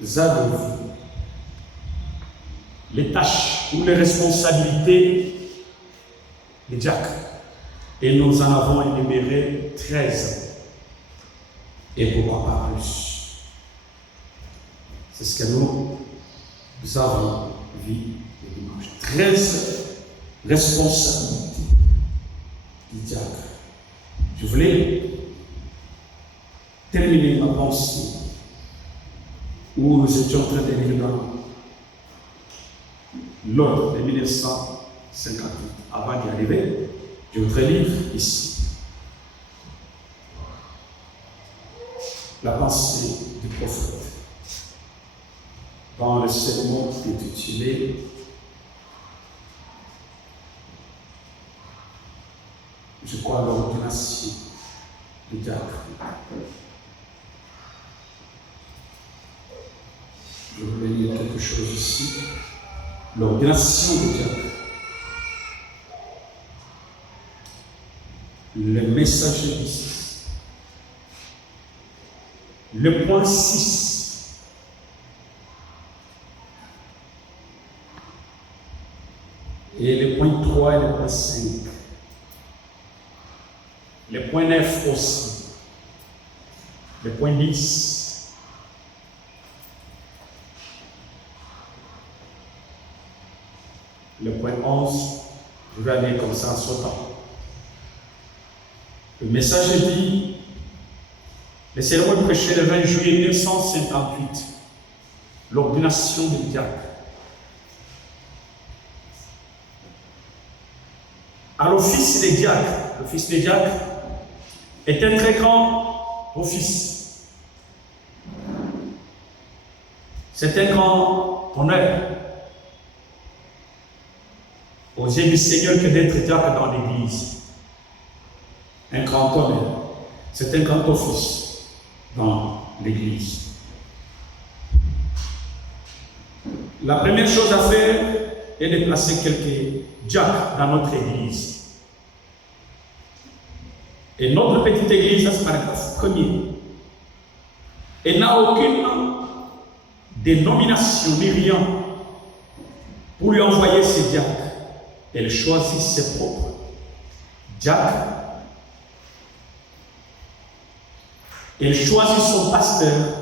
de vous les tâches ou les responsabilités des diacres. Et nous en avons énuméré 13. Et pourquoi pas plus? C'est ce que nous avons vu le dimanche. 13 responsabilités du diacre. Je voulais terminer ma pensée où nous étions en train de lire dans l'ordre de 1958. Avant d'y arriver, je voudrais lire ici la pensée du prophète dans le sermon intitulé je crois l'ordination du diacre. Je voulais lire quelque chose ici. L'ordination du diacre. Le messager ici. Le point 6. Et le point 3 et le point 5. Le point 9 aussi. Le point 10. Le point 11. Je vais aller comme ça en sautant. Le message dit, le sermon prêché le 20 juillet 1958, l'ordination des diacres. À l'office des diacres est un très grand office. C'est un grand honneur aux yeux du Seigneur que d'être diacre dans l'Église. Un grand honneur. C'est un grand office dans l'Église. La première chose à faire est de placer quelques diacres dans notre Église. Et notre petite Église, c'est paragraphe premier. Elle n'a aucune dénomination ni rien pour lui envoyer ses diacres. Elle choisit ses propres diacres. Elle choisit son pasteur.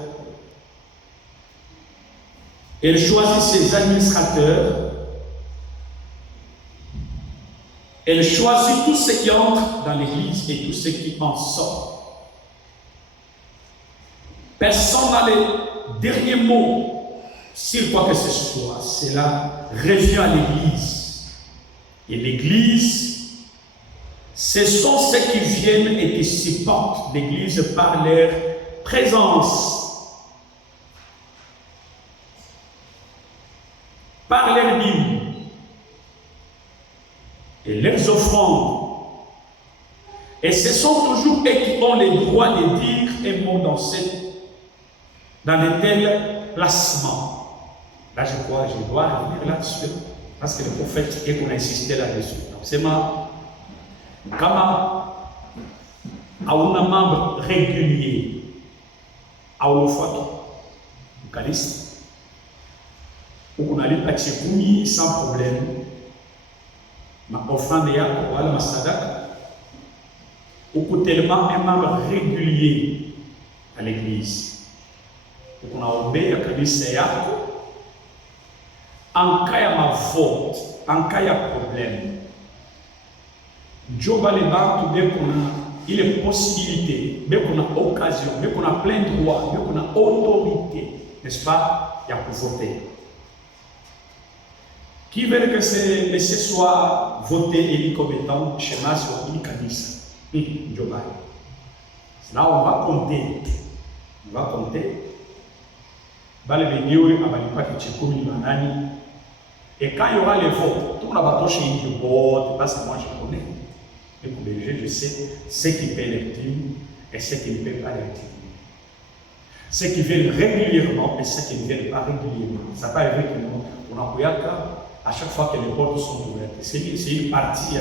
Elle choisit ses administrateurs. Elle choisit tous ceux qui entrent dans l'Église et tous ceux qui en sortent. Personne n'a le dernier mot sur quoi que ce soit. Cela revient à l'Église. Et l'Église, ce sont ceux qui viennent et qui supportent l'Église par leur présence, par leur dîme et leurs offrandes. Et ce sont toujours eux qui ont le droit de dire un mot dans de tels placements. Là, je crois que je dois revenir là-dessus, parce que le prophète est qu'on a insisté là-dessus. C'est ma kama hauna membre régulier haufuati Euchariste, ukunalipa chikumi sans problème, ma offrande yako wala masadaka, uko tellement un membre régulier à l'église, ukunaombea kanisa yako en cas ya mavote, en cas ya problème. Dieu va les battre bien qu'on a il possibilité, bien qu'on a occasion, bien qu'on a plein droit, bien qu'on a autorité, n'est-ce pas? Il y a pour voter. Qui veut que ce monsieur soit voté élu comme étant schéma sur une canisse? Là, on va compter. On va compter. Et quand il y aura les votes, tout le monde va toucher une vote, parce que moi je connais. Et pour les juges, je sais ce qui paient les dîmes et ce qui ne paient pas les dîmes. Ceux qui viennent régulièrement et ceux qui ne viennent pas régulièrement. Ça peut arriver que nous, on a à chaque fois que les portes sont ouvertes. C'est une partie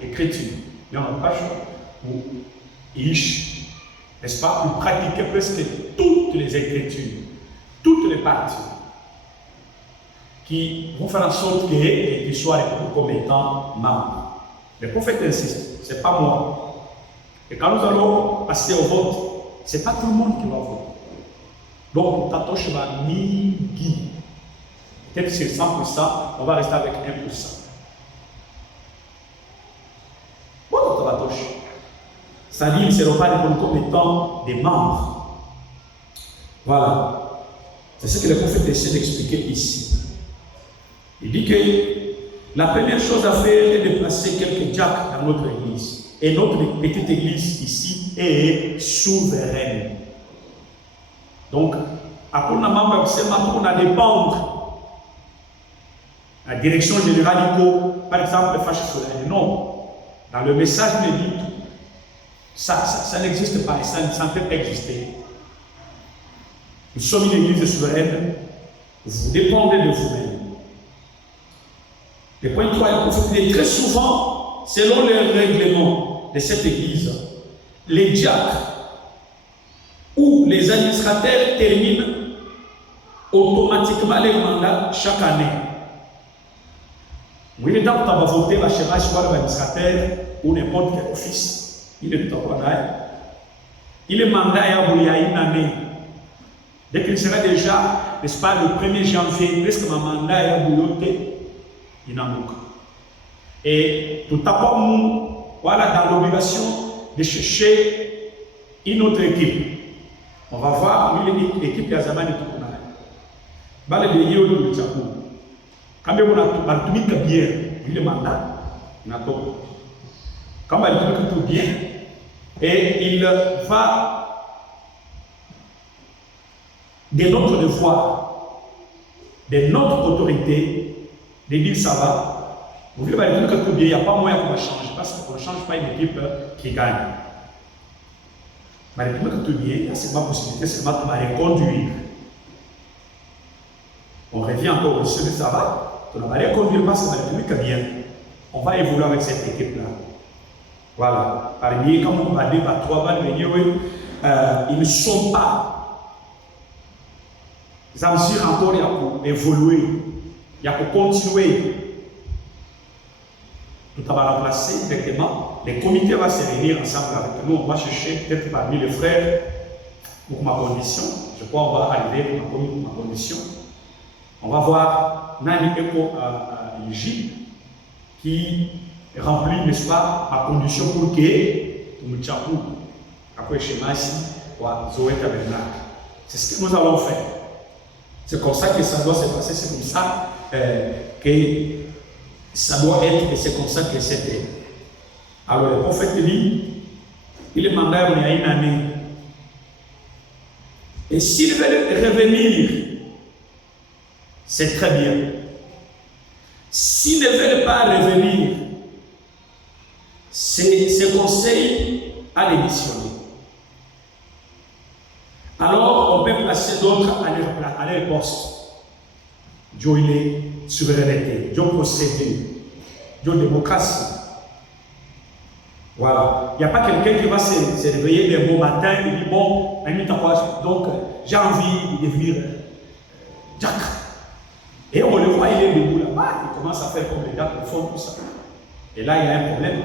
écriture. Mais on n'a pas choix pour n'est-ce pas, pour pratiquer presque toutes les écritures, toutes les partis qui vont faire en sorte qu'ils soient reconnus comme étant membres. Le prophète insiste, ce n'est pas moi. Et quand nous allons passer au vote, ce n'est pas tout le monde qui va voter. Donc, Tatoche va migi. Peut-être sur 100%, on va rester avec 1%. Bon, Tatoche. C'est-à-dire qu'ils ne seront pas reconnus comme étant des membres. Voilà. C'est ce que le prophète essaie d'expliquer ici. Il dit que la première chose à faire est de placer quelques diacres dans notre église. Et notre petite église ici est souveraine. Donc, après on a membre on a dépendre. La direction générale du par exemple, le fâche souverain. Non. Dans le message, il dit ça n'existe pas et ça ne peut pas exister. Nous sommes une église souveraine. Vous dépendez de vous-même. Le point 3, le prophète dit très souvent, selon les règlements de cette église, les diacres ou les administrateurs terminent automatiquement leur mandat chaque année. Oui, le temps où tu vas voter, tu vas choisir l'administrateur ou n'importe quel office. Il est tout à fait. Il est mandat il y a une année. Dès qu'il sera déjà, n'est-ce pas, le 1er janvier, presque mon mandat est bouilloté. Et tout à coup, voilà, dans l'obligation de chercher une autre équipe. On va voir l'équipe de Yazaman et tout le monde. Le Yéo de Tchakou. Quand on a tout bien, il est mandat. Quand on a tout bien, et il va de notre devoir, de notre autorité, de dire ça va. Vous voulez dire que tout bien, il n'y a pas moyen qu'on va changer, parce qu'on ne change pas une équipe qui gagne. Mais que tout bien, il y a seulement possibilité, seulement qu'on va reconduire. On revient encore au dessus de ça va, on va reconduire parce que la République bien. On va évoluer avec cette équipe-là. Voilà. Parmi, comme on va dire, ils ne sont pas. Ils en sont encore pour évoluer. Il y a pour continuer. Tout va remplacer directement. Les comités vont se réunir ensemble avec nous. On va chercher peut-être parmi les frères pour ma condition. Je crois qu'on va arriver pour ma condition. On va voir Nani Eko à Égypte qui remplit, n'est-ce pas, ma condition pour que nous tchapou après chez Massi ou à Zoé Tabernacle. C'est ce que nous allons faire. C'est comme ça que ça doit se passer, c'est comme ça que ça doit être, et c'est comme ça que c'était. Alors le prophète dit, il est mandat il y a une année. Et s'il veut revenir, c'est très bien. S'il ne veut pas revenir, c'est conseil à démissionner. Alors, on peut placer d'autres à leur poste. Dieu, il est souveraineté, Dieu procédé, Dieu démocratie. Voilà. Il n'y a pas quelqu'un qui va se réveiller des beaux matins et dire bon, donc j'ai envie de devenir Jack. Et on le voit, il est debout là-bas, il commence à faire comme les gars qui font tout ça. Et là, il y a un problème.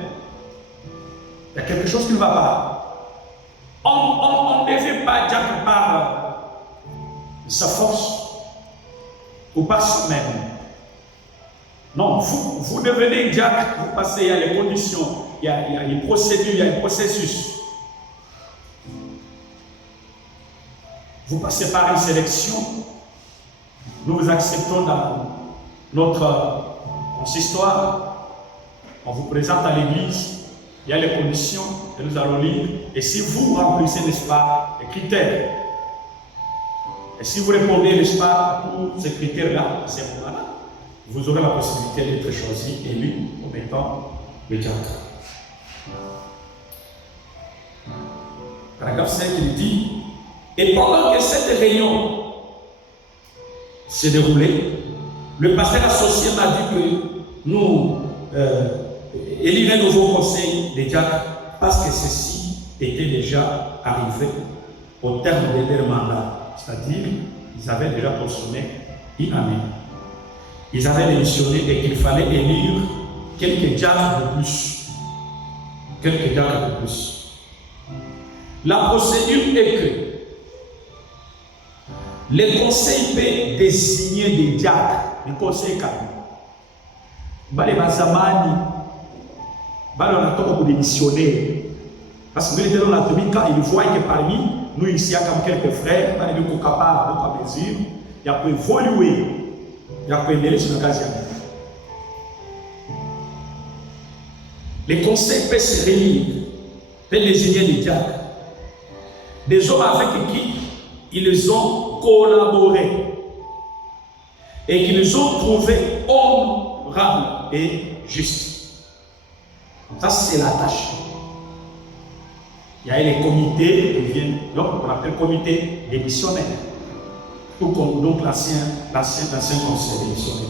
Il y a quelque chose qui ne va pas. On ne devait pas Jack par sa force ou par soi-même. Non, vous devenez Jack, vous passez, il y a les conditions, il y a une procédure, il y a un processus. Vous passez par une sélection. Nous vous acceptons dans notre consistoire. On vous présente à l'église. Il y a les conditions que nous allons lire. Et si vous remplissez, n'est-ce pas, les critères, et si vous répondez, n'est-ce pas, à tous ces critères-là, à ces moments-là, vous aurez la possibilité d'être choisi, élu, comme étant le diacre. Paragraphe 5, il dit, et pendant que cette réunion s'est déroulée, le pasteur associé m'a dit que nous élire un nouveau conseil des diacres parce que ceci était déjà arrivé au terme de leur mandat. C'est-à-dire, ils avaient déjà consommé une année. Ils avaient démissionné et qu'il fallait élire quelques diacres de plus. Quelques diacres de plus. La procédure est que les conseils peuvent désigner des diacres, les conseils calmes. Les Bazamani, on a tort de démissionner. Parce que nous étions dans la Tomika, ils voient que parmi nous ici, il y a comme quelques frères, on est capables de mesure, il y a pu évoluer, il y a pu élever sur l'occasion. Les conseils peuvent se réunir, peuvent désigner des diacres. Des hommes avec qui ils ont collaboré et qu'ils ont trouvé honorables et justes. Ça, c'est la tâche. Il y a les comités qui viennent, donc on appelle comité des missionnaires, ou comme donc l'ancien conseil des missionnaires.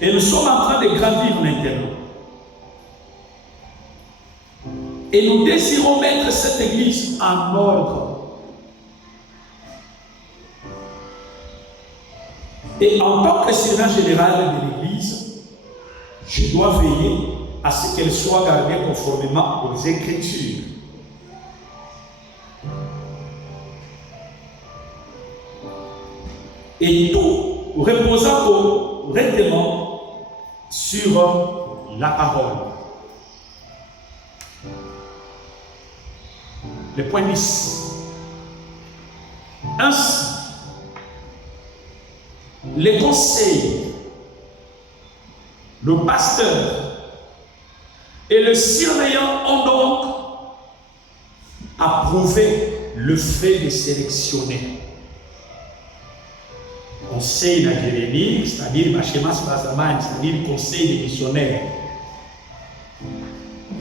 Et nous sommes en train de grandir maintenant. Et nous désirons mettre cette église en ordre. Et en tant que servant général de l'église, je dois veiller à ce qu'elle soit gardée conformément aux Écritures. Et tout reposant correctement sur la parole. Le point 10. Ainsi, les conseils, le pasteur et le surveillant ont donc approuvé le fait de sélectionner. Conseil de Jérémie, c'est-à-dire Machemas Bazaman, c'est-à-dire le conseil des missionnaires.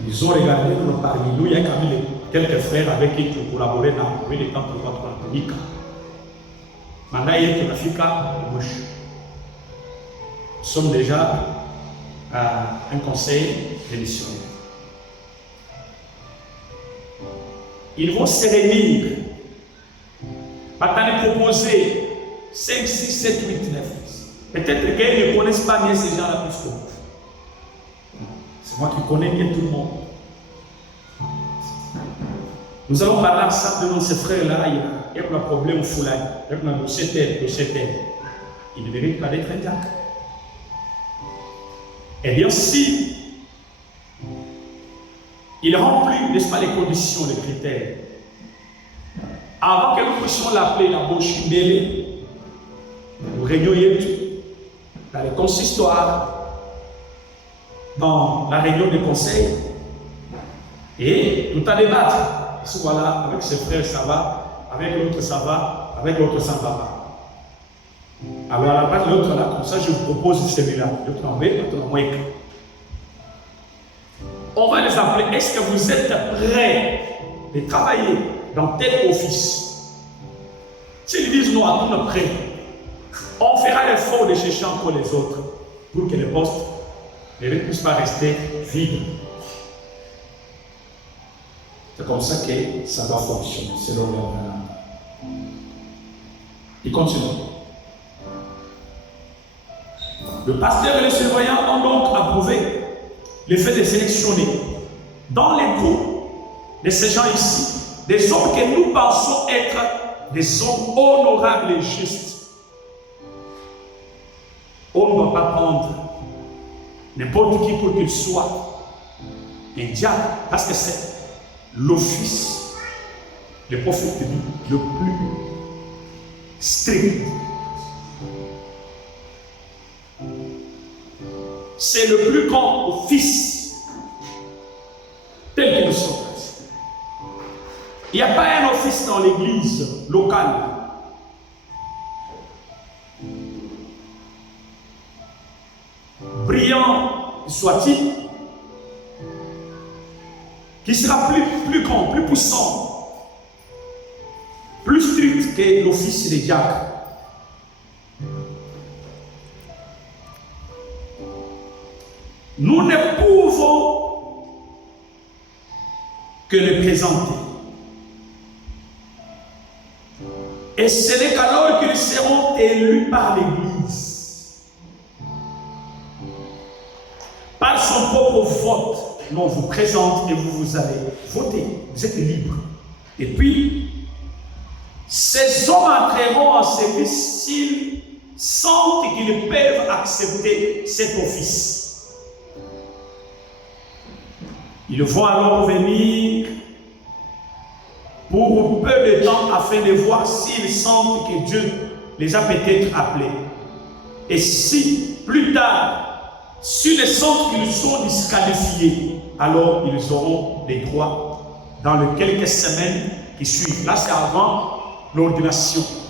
Ils ont regardé parmi nous, il y a quand même quelques frères avec qui ils ont collaboré dans le temps pour votre Antonica. Maintenant, il y a nous sommes déjà à un conseil des missionnaires. Ils vont se réunir. Maintenant, proposer 5, 6, 7, 8, 9. Peut-être qu'ils ne connaissent pas bien ces gens-là plus que moi. C'est moi qui connais bien tout le monde. Nous allons parler ensemble de ces frères-là. Il y a un problème au foulard. Il y a un dossier tel. Il ne mérite pas d'être un diacre. Eh bien, si il remplit, n'est-ce pas, les conditions, les critères, avant que nous puissions l'appeler la Bochibélé, nous réunions dans les consistoires, dans la réunion des conseils, et tout à débattre. Si voilà, avec ses frères ça va, avec l'autre ça va, avec l'autre ça ne va pas. Alors à la base, l'autre là, comme ça, je vous propose celui-là. L'autre en B, l'autre en moins. On va les appeler. Est-ce que vous êtes prêts de travailler dans tel office? S'ils disent non, à tout notre prêt, on fera l'effort de chercher encore les autres pour que les postes ne puissent pas rester vides. C'est comme ça que ça va fonctionner, selon leur. Il continue. Le pasteur et le surveillant ont donc approuvé le fait de sélectionner dans les groupes de ces gens ici des hommes que nous pensons être des hommes honorables et justes. On ne doit pas prendre n'importe qui pour qu'il soit un diable, parce que c'est l'office, le prophète dit, le plus strict. C'est le plus grand office tel que nous sommes. Il n'y a pas un office dans l'église locale. Brillant soit-il, qui sera plus grand, plus puissant, plus strict que l'office des diacres. Nous ne pouvons que le présenter. Et ce n'est qu'alors qu'ils seront élus par l'Église, par son propre vote, l'on vous présente et vous allez voter. Vous êtes libre. Et puis, ces hommes entreront en service s'ils sentent qu'ils peuvent accepter cet office. Ils vont alors venir pour peu de temps afin de voir s'ils sentent que Dieu les a peut-être appelés. Et si plus tard, s'ils sentent qu'ils sont disqualifiés, alors ils auront des droits dans les quelques semaines qui suivent. Là, c'est avant l'ordination.